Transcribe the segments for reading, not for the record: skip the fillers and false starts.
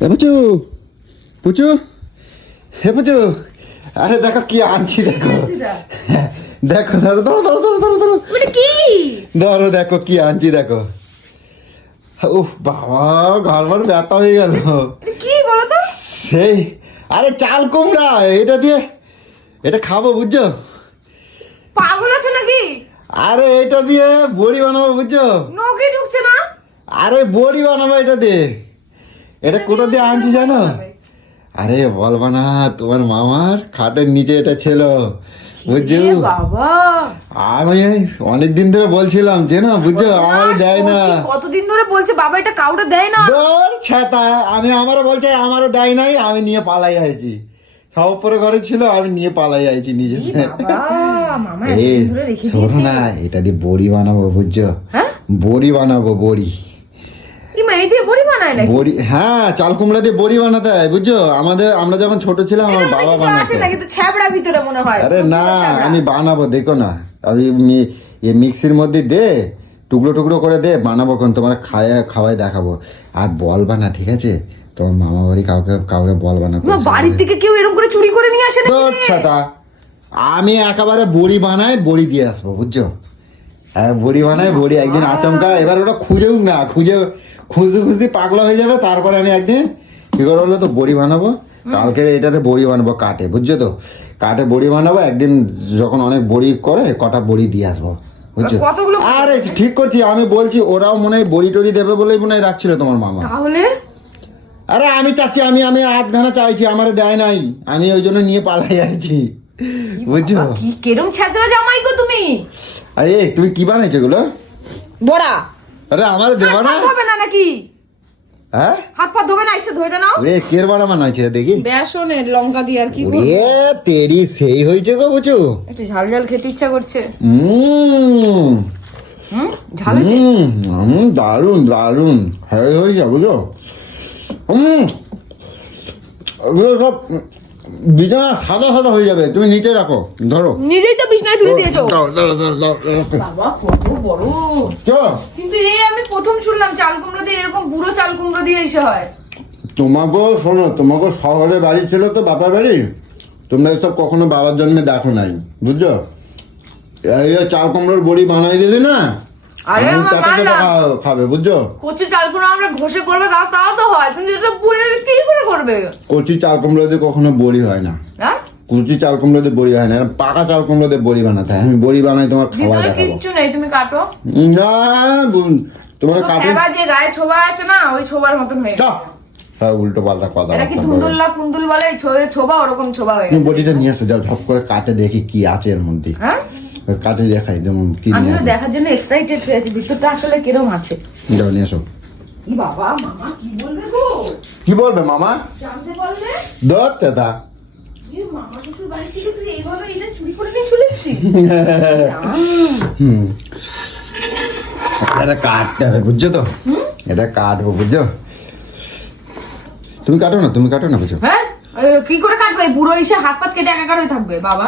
পুচু পুচু হে পুচু, আরে দেখো কি আনছি, দেখো দেখো, ধরো ধরো ধরো ধরো ধরো ধরো ধরো, দেখো কি আনছি দেখো। উফ বাবা, ঘরবার ব্যথা হয়ে গেল। কি বলো তো? সেই আরে চাল কুমড়া, এটা দিয়ে এটা খাবো বুঝছো। পাগল আছো নাকি? আরে এটা দিয়ে বড়ি বানাবো বুঝছো। নখে ঢুকছে না। আরে বড়ি বানাবো এটা দিয়ে। এটা কোথা দিয়ে আনছি জানো? আরে বলবা না, তোমার মামার খাটের নিচে এটা ছিল বুঝছো। বাবা, আমি অনেকদিন ধরে বলছিলাম যে না বুঝছো, আমার দেয় না। কতদিন ধরে বলছে বাবা এটা কাউকে দেয় না। দর ছাতা, আমি আমারও বলছে আমারও দেয় নাই, আমি নিয়ে পালাই আইছি। সব উপরে ঘরে ছিল, আমি নিয়ে পালাই আইছি নিজে। মামা এতদিন ধরে রেখে দিয়েছে। না, এটা দিয়ে বড়ি বানাবো বুঝছো। হ্যাঁ, বড়ি বানাবো, বড়ি। এই দিয়ে বড়ি বানায় নাকি? বড়ি, হ্যাঁ, চাল কুমড়া দিয়ে বড়ি বানাতে হয় বুঝছো। আমরা যখন ছোট ছিলাম আমার বাবা বানাতো। কিন্তু ছ্যাবড়া ভিতরে মনে হয়। আরে না, আমি বানাবো, দেখো না, আমি মিক্সির মধ্যে দে টুকরো টুকরো করে দে বানাবো, কোন তোমার খাওয়াই দেখাবো। আর বলবা না, ঠিক আছে? তোমার মামা বাড়ি কাউকে বলবা না। বাড়ির থেকে কেউ এরকম করে চুরি করে নিয়ে আসে না। ছাতা, আমি একেবারে বড়ি বানাই, বড়ি দিয়ে আসবো বুঝছো। হ্যাঁ, বড়ি বানাই, বড়ি একদিন আচমকা, এবার ওটা খুঁজেও না, খুঁজতে খুঁজতে পাগলা হয়ে যাবে। তারপরে আমি একদিন কি করে হলো তো বড়ি বানাবো, কালকে এটাতে বড়ি বানাবো কাটে বুঝছো তো। কাটে বড়ি বানাবো, একদিন যখন অনেক বড়ি করে কটা বড়ি দিয়ে আসবো বুঝছো। আরে ঠিক করছি, আমি বলছি ওরাও মনে হয় বড়ি টড়ি দেবে বলেই মনে হয় রাখছিল তোমার মামা। তাহলে আরে আমি চাচ্ছি, আমি আধখানা চাইছি, আমার দেয় নাই, আমি ওই জন্য নিয়ে পালাই আইছি বুঝছো। কি কেরম ছ্যাচরা জামাই গো তুমি। আরে তুমি কি বানাইছো গুলো? বড়া। আরে আমার দেবা না? হবে না নাকি? হ্যাঁ, হাত পা ধোবে না, এসে ধরে নাও। রে কের বড়া বানাইছে দেখি। বেসনের লঙ্কা দিয়ে আর কি করব। এ তেরি সেই হইছে গো বুঝছো। একটু ঝাল ঝাল খেতে ইচ্ছা করছে। ঝাল আছে। দারুন দারুন, হ্যাঁ হয়েছে বুঝো। সব বিছানা সাদা সাদা হয়ে যাবে, তুমি নিচে রাখো, ধরো। নিজেই তো বিছনায় তুলে দিয়েছো। দাও। বাবা কত বড়। কিন্তু এই আমি প্রথম শুনলাম চাল কুমড়ো দিয়ে এরকম বুড়ো চাল কুমড়ো দিয়ে এসে হয়। তোমাকেও শোনো, তোমাকে শহরে বাড়ি ছিল তো, বাবার বাড়ি, তোমরা এসব কখনো বাবার জন্মে দেখো নাই বুঝছো। এই চাল কুমড়োর বড়ি বানাই দিলে না, আরে খাবে বুঝছো। কচি চাল কুমড়ো আমরা ঘষে করবে তাও তো হয়, কিন্তু এটা বুড়ে কি করে করবে? কচি চাল কুমড়ো দিয়ে কখনো বড়ি হয় না। হ্যাঁ, কচি চাল কুমড়ো দিয়ে বড়ি হয় না, পাকা চাল কুমড়ো দিয়ে বড়ি বানাতে হয়। আমি বড়ি বানাই, তোমার খাওয়া দেখাবো। কিচ্ছু নেই, তুমি কাটো না, তোমার কাটো। যে গায়ে ছোবা আছে না, ওই ছোবার মতন হয়ে গেছে। হ্যাঁ, উল্টো পাল্টা কথা। এটা কি ধুন্দুল্লা পুন্দুল বলে? ছোবা ওরকম ছোবা হয়ে গেছে। বড়িটা নিয়ে আসে, যাও ঝপ করে কাটে দেখি কি আছে এর মধ্যে। হ্যাঁ, কাটে দেখাই যেমন কি। আমিও দেখার জন্য এক্সাইটেড হয়ে আছি, ভিতরটা আসলে কিরম আছে। যাও নিয়ে আসো। বাবা, মামা কি বলবে গো? কি বলবে মামা? জানতে বললে দত দাদা, মামা শ্বশুর বাড়ি থেকে তুই এইভাবে এটা চুরি করে নিয়ে চলে এসেছিস? এটা কাটতে হবে বুঝছো তো, এটা কাটবো বুঝছো। তুমি কাটো না বুঝছো। হ্যাঁ, কি করে কাটবে? বুড়ো এসে হাত পাত কেটে একাকার হয়ে থাকবে বাবা।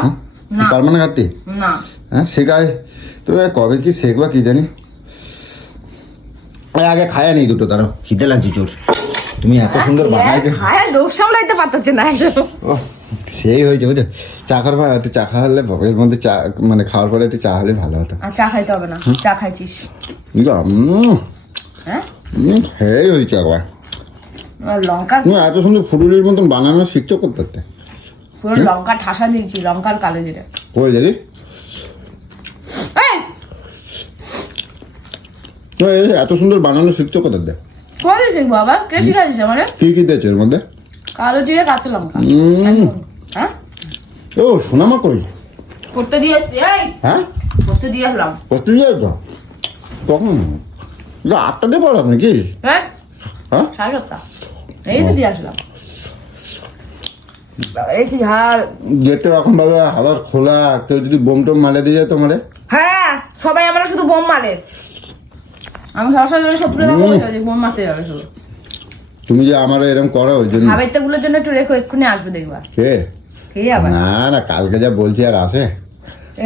না, পারবে না কাটতে? না। হ্যাঁ, শেখায় তুমি কবে কি শেখবা কি জানি। আগে খায়া নেই দুটো, তারা খিদে লাগছে চোর। তুমি এত সুন্দর বানাইতে, খায়া লোভ সামলাইতে পারতেছে না একদম। সেই হয়েছে বুঝছো। চা খাওয়ার একটু চা খাওয়ালে এর মধ্যে চা, মানে খাওয়ার পরে একটু চা হলে ভালো হতো। আর চা খাইতে হবে না, চা খাইছিস? হ্যাঁ, সেই হয়েছে একবার। লঙ্কা তুমি এত সুন্দর ফুটুলির মতন বানানো শিখছো করতে। পুরো লঙ্কা ঠাসা দিয়েছি, লঙ্কার কালো জিরে। কই দেখি এত সুন্দর বানানো শিখছো কোথাতে? কোথায় শিখবো বাবা? কে শিখাইছিস আমারে? কি দিয়েছো এর মধ্যে? কালো জিরে, কাঁচা লঙ্কা। হ্যাঁ, ও সোনামা কই করতে দিয়ে এসছি। হ্যাঁ, করতে দিয়ে আসলাম। করতে যাইতো কখন? 8টা দিয়ে পড়ো আপনি কি? হ্যাঁ, হ্যাঁ, 7:30। এই তো দিয়ে আসলাম। এই কি ঝাল। গেটটা এরকম ভাবে হাওয়ার খোলা, কেউ যদি বোম টোম মালে দিয়ে যায় তোমারে। হ্যাঁ, সবাই আমরা শুধু বোম মারে। আমি সবসময় শত্রুতা বলে যাই, বোম মারতে যাবে শুধু। তুমি যে আমার এরকম করো ওই জন্য। খাবারটা গুলোর জন্য একটু রেখো, এক্ষুনি আসবে দেখবা। কে? কে আবার? না, কালকে যা বলছি আর আসে।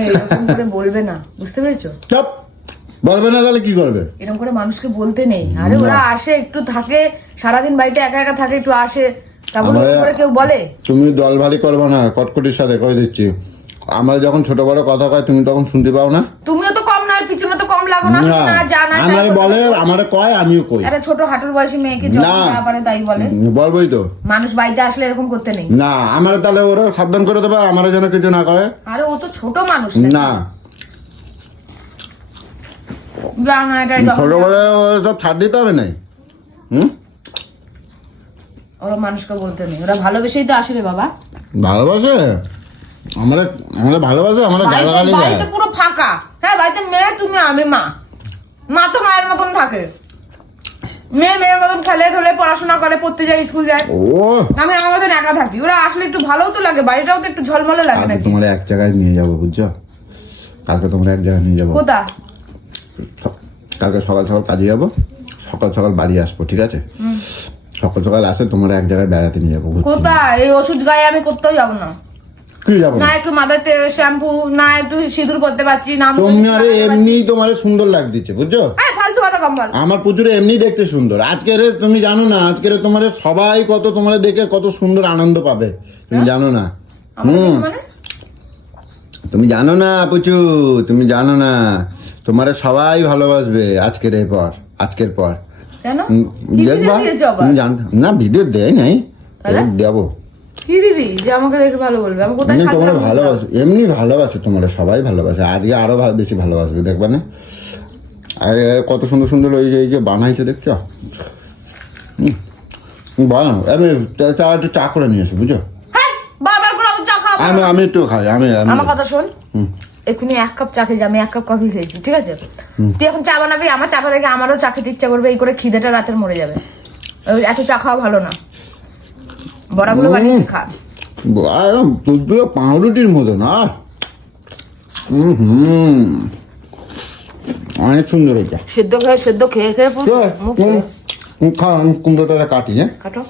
এরকম করে বলবে না, বুঝতে পেরেছো? চপ, বলবে না তাহলে কি করবে? এরকম করে মানুষকে বলতে নেই। আরে ওরা আসে একটু থাকে, সারাদিন বাড়িতে একা একা থাকে, একটু আসে, তারপর ওরকম করে কেউ বলে? তুমি দল ভারী করবে না, কটকটির সাথে কয়ে দিচ্ছি। আমরা যখন ছোট বড় কথা কয় তুমি তখন শুনতে পাও না? তুমিও তো কম না, আর পিছনে তো কম লাগো না, না, না জানা আমারে বলে, আমারে কয়, আমিও কই। একটা ছোট হাঁটুর বয়সী মেয়েকে যখন যা পারে তাই বলে। বলবোই তো। মানুষ বাড়িতে আসলে এরকম করতে নেই। না, আমারে তাহলে ওরা সাবধান করে দেবে, আমারে যেন কিছু না করে। আরে ও তো ছোট মানুষ না, জানা এটাই ছোট বলে সব ছাড় দিতে হবে নাই। ওরা মানুষকে বলতে নেই, ওরা ভালোবেসেই তো আসে রে বাবা। ভালোবাসে আমাদের, আমাদের ভালোবাসে, আমরা গালাগালি দেয়। বাড়িতে পুরো ফাঁকা। হ্যাঁ, বাড়িতে মেয়ে, তুমি, আমি, মা। মা তো মায়ের মতন থাকে, মেয়ে মেয়ের মতন খেলে ধরে পড়াশোনা করে, পড়তে যায়, স্কুল যায়। ও, আমি আমার মতন একা থাকি। ওরা আসলে একটু ভালোও তো লাগে, বাড়িটাও তো একটু ঝলমলে লাগে কালকে নাকি। তোমার এক জায়গায় নিয়ে যাবো, বুঝছো? কালকে তোমার এক জায়গায় নিয়ে যাবো। কোথা? কালকে সকাল সকাল কাজে যাবো, সকাল সকাল বাড়ি আসবো, ঠিক আছে? সকাল সকাল আসে তোমার এক জায়গায় বেড়াতে নিয়ে যাবো। কোথা? এই ওষুধ গায়ে আমি করতেও যাবো না। কি যাবো না একটু মাথায় শ্যাম্পু, না একটু সিঁদুর করতে পারছি না। তোমার এমনি তোমার সুন্দর লাগতেছে, বুঝছো? ফালতু কথা কম বল। আমার প্রচুর এমনি দেখতে সুন্দর। আজকের তুমি জানো না, আজকের তোমার সবাই কত তোমার দেখে কত সুন্দর আনন্দ পাবে, তুমি জানো না? মানে তুমি জানো না পুচু, তুমি জানো না, তোমার সবাই ভালোবাসবে আজকের পর, আজকের পর। কেন? দেখবা, তুমি জানো না, ভিডিও দেয় নাই, দেবো। কি দিবি যে আমাকে দেখে ভালো বলবে? আমি কোথায় তোমার ভালোবাসে, এমনি ভালোবাসে, তোমার সবাই ভালোবাসে। আজকে আরো বেশি ভালোবাসবে, দেখবা না? আরে কত সুন্দর সুন্দর ওই যে, এই যে বানাইছো দেখছো? বানাও, আমি একটু চা করে নিয়ে আসি, বুঝছো? বারবার করে চা খাবো। আমি একটু খাই। আমার কথা শোন, এক্ষুনি 1 কাপ চা খেয়েছি, আমি 1 কাপ কফি খেয়েছি, ঠিক আছে? তুই এখন চা বানাবি, আমার চা দেখে আমারও চা খেতে ইচ্ছা করবে, এই করে খিদেটা রাতের মরে যাবে। এত চা খাওয়া ভালো না, বড়াগুলো বানিয়ে খা। পাউরুটির মতো না, অনেক সুন্দর এটা। সেদ্ধ খেয়ে খেয়ে পুরো মুখ কুমড়োটা কাটি, হ্যাঁ কাটো।